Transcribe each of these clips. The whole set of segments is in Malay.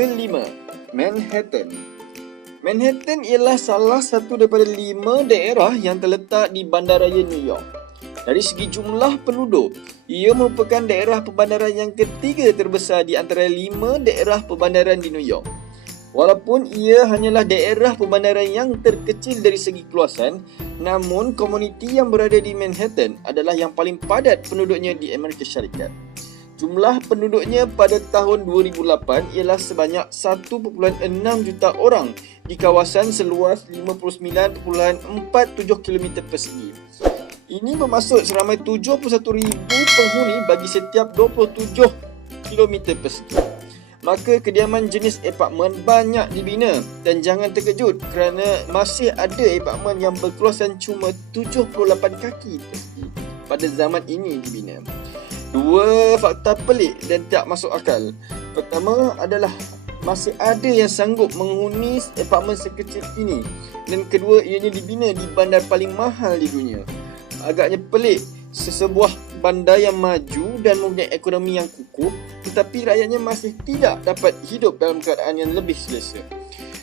Kelima, Manhattan. Manhattan ialah salah satu daripada 5 daerah yang terletak di Bandaraya New York. Dari segi jumlah penduduk, ia merupakan daerah perbandaran yang ketiga terbesar di antara 5 daerah perbandaran di New York. Walaupun ia hanyalah daerah perbandaran yang terkecil dari segi keluasan, namun komuniti yang berada di Manhattan adalah yang paling padat penduduknya di Amerika Syarikat. Jumlah penduduknya pada tahun 2008 ialah sebanyak 1.6 juta orang di kawasan seluas 59.47 km persegi. Ini bermaksud seramai 71,000 penghuni bagi setiap 27 km persegi. Maka kediaman jenis apartmen banyak dibina dan jangan terkejut kerana masih ada apartmen yang berkeluasan cuma 78 kaki persegi pada zaman ini dibina. Dua fakta pelik dan tak masuk akal. Pertama adalah masih ada yang sanggup menghuni apartmen sekecil ini, dan kedua ianya dibina di bandar paling mahal di dunia. Agaknya pelik, sesebuah bandar yang maju dan mempunyai ekonomi yang kukuh, tetapi rakyatnya masih tidak dapat hidup dalam keadaan yang lebih selesa.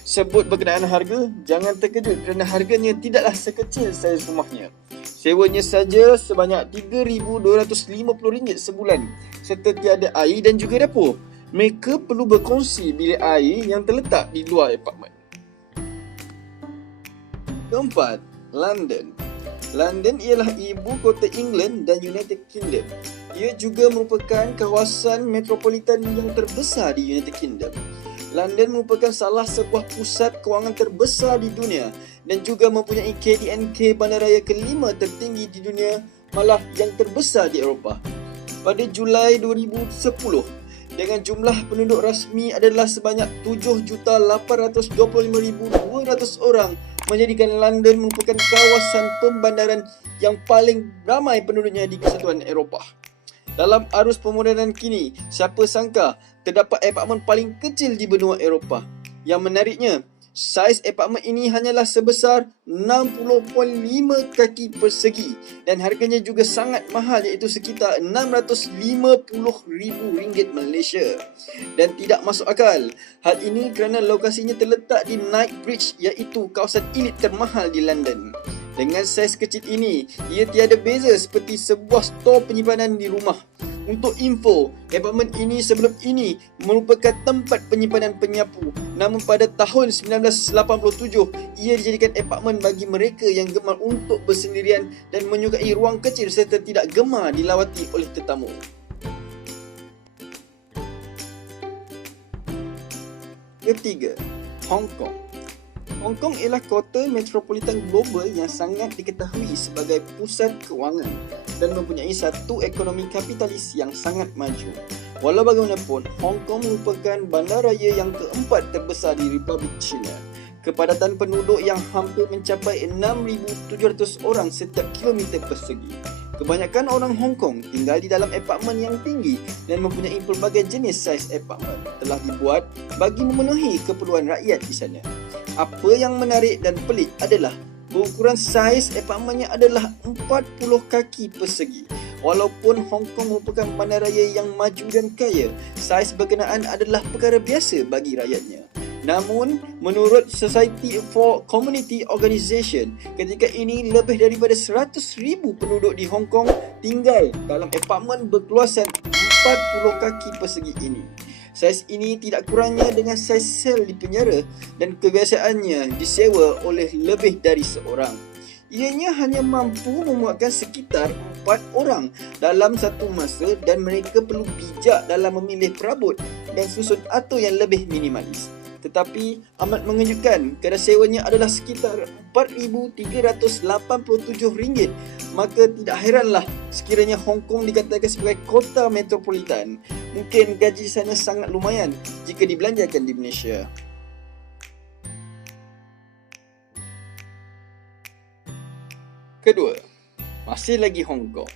Sebut berkenaan harga, jangan terkejut kerana harganya tidaklah sekecil saiz rumahnya. Sewanya saja sebanyak RM3,250 sebulan serta tiada air dan juga dapur. Mereka perlu berkongsi bilik air yang terletak di luar apartmen. Keempat, London. London ialah ibu kota England dan United Kingdom. Ia juga merupakan kawasan metropolitan yang terbesar di United Kingdom. London merupakan salah sebuah pusat kewangan terbesar di dunia dan juga mempunyai KDNK bandaraya kelima tertinggi di dunia, malah yang terbesar di Eropah. Pada Julai 2010, dengan jumlah penduduk rasmi adalah sebanyak 7,825,200 orang, menjadikan London merupakan kawasan pembandaran yang paling ramai penduduknya di Kesatuan Eropah. Dalam arus pemodenan kini, siapa sangka terdapat apartmen paling kecil di benua Eropah. Yang menariknya, saiz apartmen ini hanyalah sebesar 60.5 kaki persegi dan harganya juga sangat mahal, iaitu sekitar RM650,000 Malaysia. Dan tidak masuk akal. Hal ini kerana lokasinya terletak di Knightsbridge, iaitu kawasan elit termahal di London. Dengan saiz kecil ini, ia tiada beza seperti sebuah stor penyimpanan di rumah. Untuk info, apartmen ini sebelum ini merupakan tempat penyimpanan penyapu. Namun pada tahun 1987, ia dijadikan apartmen bagi mereka yang gemar untuk bersendirian dan menyukai ruang kecil serta tidak gemar dilawati oleh tetamu. Ketiga, Hong Kong. Hong Kong ialah kota metropolitan global yang sangat diketahui sebagai pusat kewangan dan mempunyai satu ekonomi kapitalis yang sangat maju. Walau bagaimanapun, Hong Kong merupakan bandaraya yang keempat terbesar di Republik China. Kepadatan penduduk yang hampir mencapai 6,700 orang setiap kilometer persegi. Kebanyakan orang Hong Kong tinggal di dalam apartmen yang tinggi dan mempunyai pelbagai jenis saiz apartmen telah dibuat bagi memenuhi keperluan rakyat di sana. Apa yang menarik dan pelik adalah berukuran saiz apartmennya adalah 40 kaki persegi. Walaupun Hong Kong merupakan bandaraya yang maju dan kaya, saiz berkenaan adalah perkara biasa bagi rakyatnya. Namun, menurut Society for Community Organisation, ketika ini lebih daripada 100,000 penduduk di Hong Kong tinggal dalam apartmen berkeluasan 40 kaki persegi ini. Saiz ini tidak kurangnya dengan saiz sel di penjara dan kebiasaannya disewa oleh lebih dari seorang. Ianya hanya mampu memuatkan sekitar 4 orang dalam satu masa dan mereka perlu bijak dalam memilih perabot dan susun atur yang lebih minimalis. Tetapi amat mengejutkan kerana sewanya adalah sekitar RM4,387. Maka tidak heranlah sekiranya Hong Kong dikatakan sebagai kota metropolitan. Mungkin gaji di sana sangat lumayan jika dibelanjakan di Malaysia. Kedua, masih lagi Hong Kong.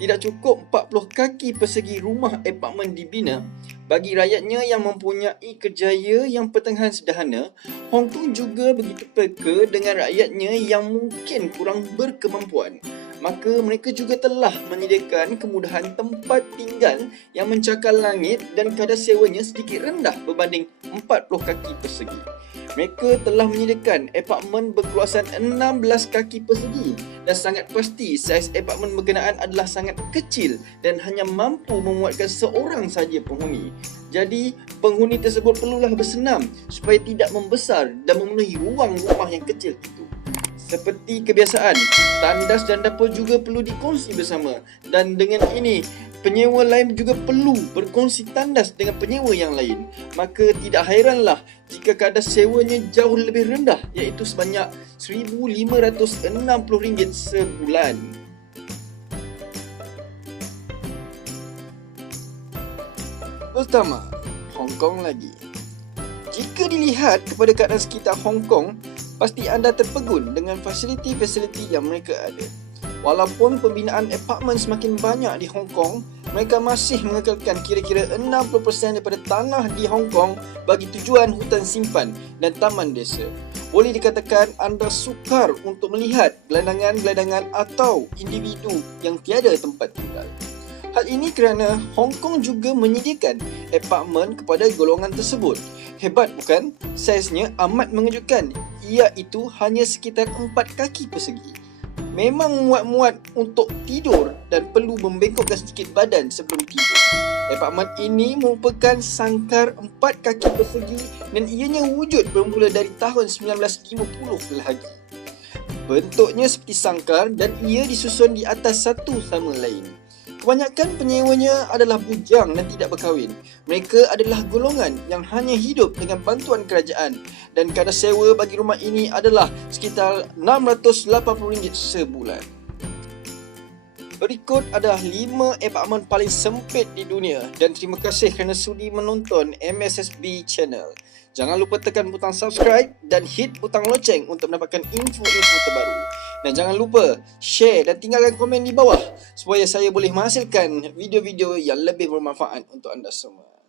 Tidak cukup 40 kaki persegi rumah apartmen dibina bagi rakyatnya yang mempunyai kerjaya yang pertengahan sederhana. Hong Kong juga begitu peka dengan rakyatnya yang mungkin kurang berkemampuan. maka mereka juga telah menyediakan kemudahan tempat tinggal yang mencakar langit dan kadar sewanya sedikit rendah berbanding 40 kaki persegi. Mereka telah menyediakan apartmen berkeluasan 16 kaki persegi dan sangat pasti saiz apartmen berkenaan adalah sangat kecil dan hanya mampu memuatkan seorang sahaja penghuni. Jadi, penghuni tersebut perlulah bersenam supaya tidak membesar dan memenuhi ruang rumah yang kecil itu. Seperti kebiasaan, tandas dan dapur juga perlu dikongsi bersama dan dengan ini, penyewa lain juga perlu berkongsi tandas dengan penyewa yang lain. Maka tidak hairanlah jika kadar sewanya jauh lebih rendah iaitu sebanyak RM1,560 sebulan. Pertama, Hong Kong lagi. Jika dilihat kepada keadaan sekitar Hong Kong, pasti anda terpegun dengan fasiliti-fasiliti yang mereka ada. Walaupun pembinaan apartmen semakin banyak di Hong Kong, mereka masih mengekalkan kira-kira 60% daripada tanah di Hong Kong bagi tujuan hutan simpan dan taman desa. Boleh dikatakan anda sukar untuk melihat gelandangan-gelandangan atau individu yang tiada tempat tinggal. Hal ini kerana Hong Kong juga menyediakan apartmen kepada golongan tersebut. Hebat bukan? Saiznya amat mengejutkan, iaitu hanya sekitar 4 kaki persegi. Memang muat-muat untuk tidur dan perlu membengkokkan sedikit badan sebelum tidur. Apartmen ini merupakan sangkar 4 kaki persegi dan ianya wujud bermula dari tahun 1950 lagi. Bentuknya seperti sangkar dan ia disusun di atas satu sama lain. Kebanyakan penyewanya adalah bujang dan tidak berkahwin. Mereka adalah golongan yang hanya hidup dengan bantuan kerajaan dan kadar sewa bagi rumah ini adalah sekitar RM680 sebulan. Berikut adalah 5 apartmen paling sempit di dunia dan terima kasih kerana sudi menonton MSSB Channel. Jangan lupa tekan butang subscribe dan hit butang loceng untuk mendapatkan info-info terbaru. Dan jangan lupa share dan tinggalkan komen di bawah supaya saya boleh menghasilkan video-video yang lebih bermanfaat untuk anda semua.